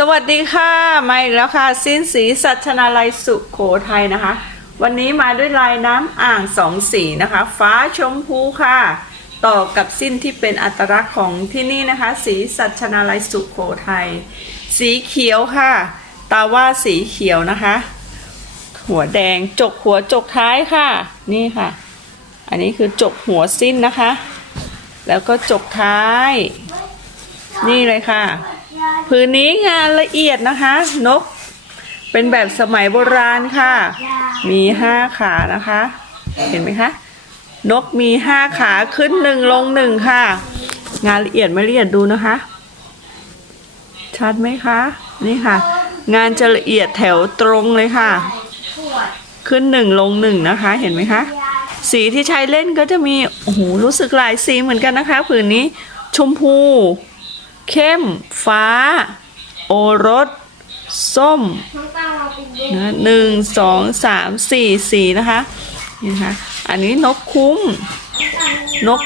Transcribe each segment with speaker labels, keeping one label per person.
Speaker 1: สวัสดีค่ะมาอีกแล้วค่ะสิ้นสีสัชนาลัยสุโขทัยนะคะ วันนี้มาด้วยลายน้ำอ่างสองสีนะคะ ฟ้าชมพูค่ะ ต่อกับสิ้นที่เป็นอัตลักษณ์ของที่นี่นะคะ สีสัชนาลัยสุโขทัยสีเขียวค่ะ ตาว่าสีเขียวนะคะ หัวแดงจกหัวจกท้ายค่ะ นี่ค่ะ อันนี้คือจกหัวสิ้นนะคะ แล้วก็จกท้าย นี่เลยค่ะ ผืนนี้งานละเอียดนะคะ นก เป็นแบบสมัยโบราณค่ะ มีห้าขานะคะ เห็นไหมคะ นกมีห้าขาขึ้นหนึ่งลงหนึ่งค่ะ งานละเอียดไม่ละเอียดดูนะคะ ชัดไหมคะ นี่ค่ะ งานจะละเอียดแถวตรงเลยค่ะ ขึ้นหนึ่งลงหนึ่งนะคะ เห็นไหมคะสีที่ใช้เล่นก็จะมี โอ้โห รู้สึกหลายสีเหมือนกันนะคะ ผืนนี้ ชมพู เข้ม ฟ้า โอรส ส้มนะหนึ่งสองสามสี่สีนะคะนี่นะคะ อันนี้นกคุ้ม นก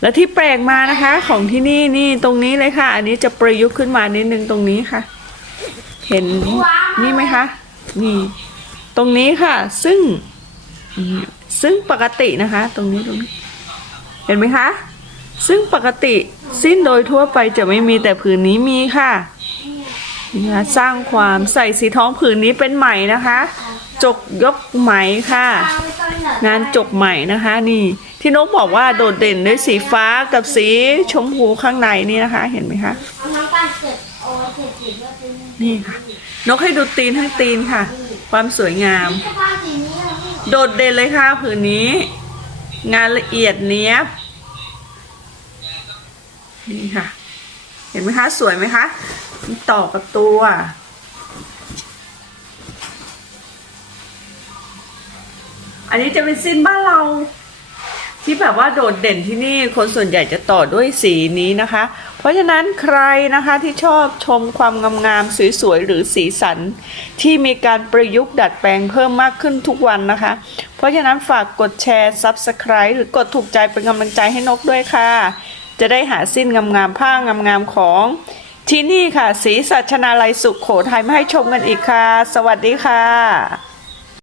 Speaker 1: และที่แปลกมานะคะ ของที่นี่นี่ตรงนี้เลยค่ะ อันนี้จะประยุกต์ขึ้นมานิดนึงตรงนี้ค่ะ เห็นนี่ไหมคะ นี่ ตรงนี้ค่ะ ซึ่งซึ่งปกตินะคะ ตรงนี้ตรงนี้ เห็นไหมคะ ซึ่งปกติสิ้นโดยทั่วไปจะไม่มีแต่ผืนนี้มีค่ะนี่นะสร้างความใส่สีท้องผืนนี้เป็นไหมนะคะ จกยกไหมค่ะ งานจกใหม่นะคะนี่ ที่นกบอกว่าโดดเด่นด้วยสีฟ้ากับสีชมพูข้างในนี่นะคะ เห็นไหมคะนี่ค่ะ นกให้ดูตีนทั้งตีนค่ะ ความสวยงาม โดดเด่นเลยค่ะผืนนี้ งานละเอียดเนี้ยบ นี่ค่ะ เห็นไหมคะ สวยไหมคะมีต่อกับตัวอันนี้จะเป็นสิ้นบ้านเรา ที่แบบว่าโดดเด่นที่นี่คนส่วนใหญ่จะต่อด้วยสีนี้นะคะ เพราะฉะนั้นใครนะคะที่ชอบชมความงามๆสวยๆหรือสีสัน ที่มีการประยุกต์ดัดแปลงเพิ่มมากขึ้นทุกวันนะคะ เพราะฉะนั้นฝากกดแชร์ Subscribe หรือกดถูกใจเป็นกำลังใจให้นกด้วยค่ะ จะได้หาสิ้นงามๆผ้างามๆของที่นี่ค่ะสีสัชนาลัยสุขโขทัยมาให้ชมกันอีกค่ะ สวัสดีค่ะ